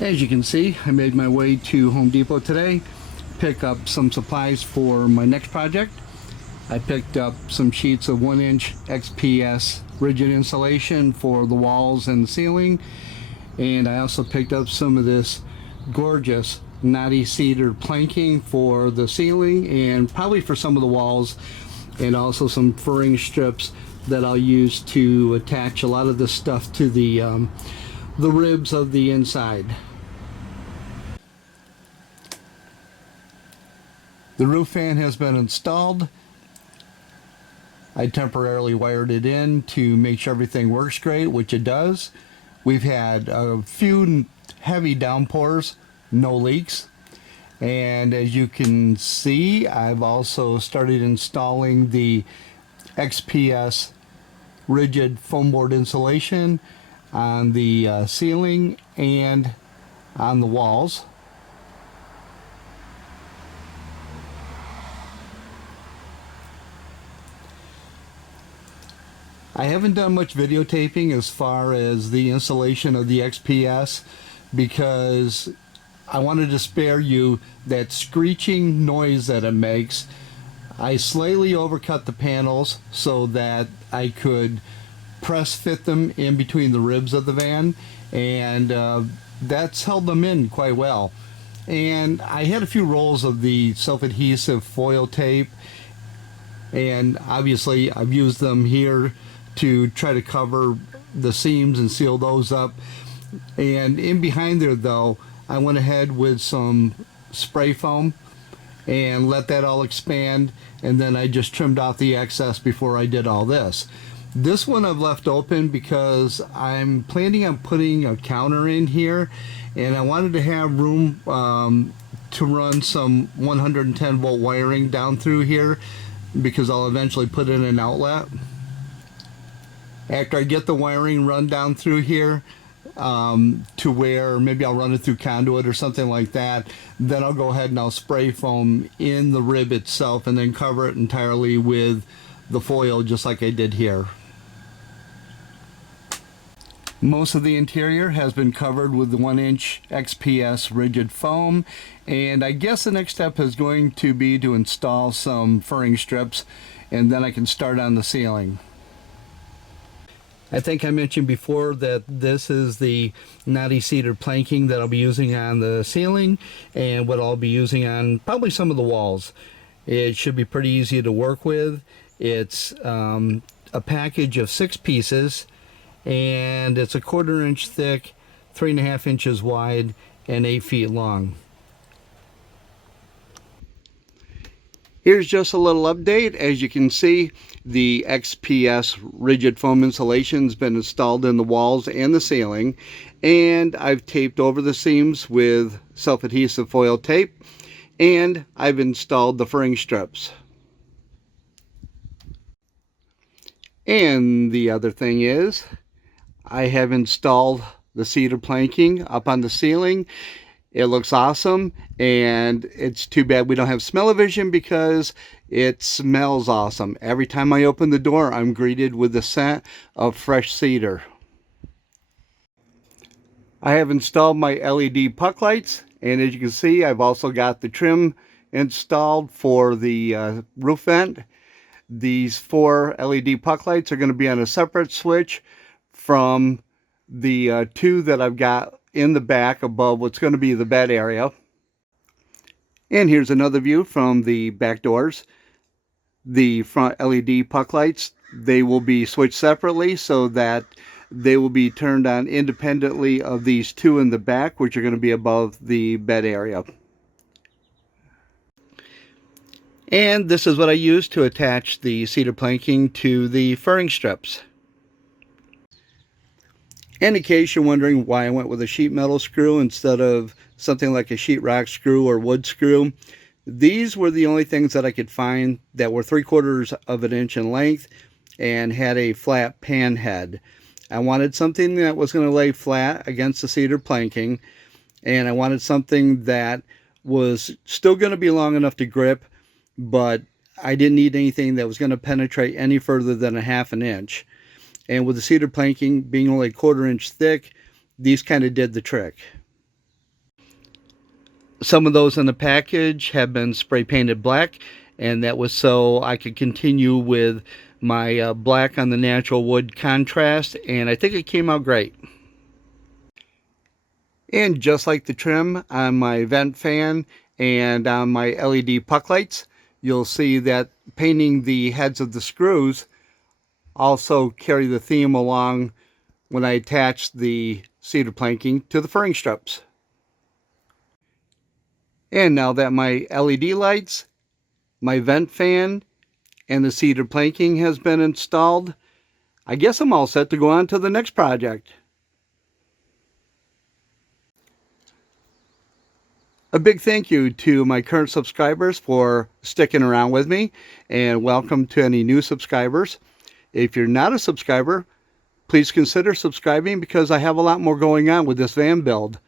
As you can see, I made my way to Home Depot today, pick up some supplies for my next project. I picked up some sheets of 1-inch XPS rigid insulation for the walls and the ceiling, and I also picked up some of this gorgeous knotty cedar planking for the ceiling and probably for some of the walls, and also some furring strips that I'll use to attach a lot of this stuff to the ribs of the inside. The roof fan has been installed. I temporarily wired it in to make sure everything works great, which it does. We've had a few heavy downpours, no leaks. And as you can see, I've also started installing the XPS rigid foam board insulation on the ceiling and on the walls. I haven't done much videotaping as far as the installation of the XPS because I wanted to spare you that screeching noise that it makes. I slightly overcut the panels so that I could press fit them in between the ribs of the van, and that's held them in quite well. And I had a few rolls of the self-adhesive foil tape, and obviously I've used them here to try to cover the seams and seal those up. And in behind there though, I went ahead with some spray foam and let that all expand, and then I just trimmed off the excess before I did all this. This one I've left open because I'm planning on putting a counter in here, and I wanted to have room to run some 110 volt wiring down through here because I'll eventually put in an outlet. After I get the wiring run down through here to where maybe I'll run it through conduit or something like that, then I'll go ahead and I'll spray foam in the rib itself and then cover it entirely with the foil just like I did here. Most of the interior has been covered with the 1-inch XPS rigid foam, and I guess the next step is going to be to install some furring strips, and then I can start on the ceiling. I think I mentioned before that this is the knotty cedar planking that I'll be using on the ceiling and what I'll be using on probably some of the walls. It should be pretty easy to work with. It's a package of 6 pieces, and it's a 1/4 inch thick, 3.5 inches wide, and 8 feet long. Here's just a little update. As you can see, the XPS rigid foam insulation has been installed in the walls and the ceiling, and I've taped over the seams with self-adhesive foil tape, and I've installed the furring strips. And the other thing is, I have installed the cedar planking up on the ceiling. It looks awesome, and it's too bad we don't have smell-o-vision because it smells awesome. Every time I open the door, I'm greeted with the scent of fresh cedar. I have installed my LED puck lights, and as you can see, I've also got the trim installed for the roof vent. These 4 LED puck lights are going to be on a separate switch from the 2 that I've got in the back above what's going to be the bed area. And here's another view from the back doors. The front LED puck lights, they will be switched separately so that they will be turned on independently of these 2 in the back, which are going to be above the bed area. And this is what I use to attach the cedar planking to the furring strips. And in case you're wondering why I went with a sheet metal screw instead of something like a sheetrock screw or wood screw, these were the only things that I could find that were 3/4 of an inch in length and had a flat pan head. I wanted something that was going to lay flat against the cedar planking, and I wanted something that was still going to be long enough to grip, but I didn't need anything that was going to penetrate any further than 1/2 inch. And with the cedar planking being only 1/4 inch thick, these kind of did the trick. Some of those in the package have been spray painted black, and that was so I could continue with my black on the natural wood contrast, and I think it came out great. And just like the trim on my vent fan and on my LED puck lights, you'll see that painting the heads of the screws also carry the theme along when I attach the cedar planking to the furring strips. And now that my LED lights, my vent fan, and the cedar planking has been installed, I guess I'm all set to go on to the next project. A big thank you to my current subscribers for sticking around with me, and welcome to any new subscribers. If you're not a subscriber, please consider subscribing because I have a lot more going on with this van build.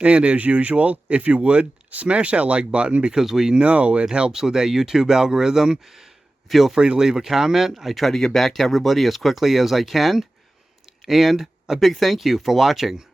And as usual, if you would, smash that like button because we know it helps with that YouTube algorithm. Feel free to leave a comment. I try to get back to everybody as quickly as I can. And a big thank you for watching.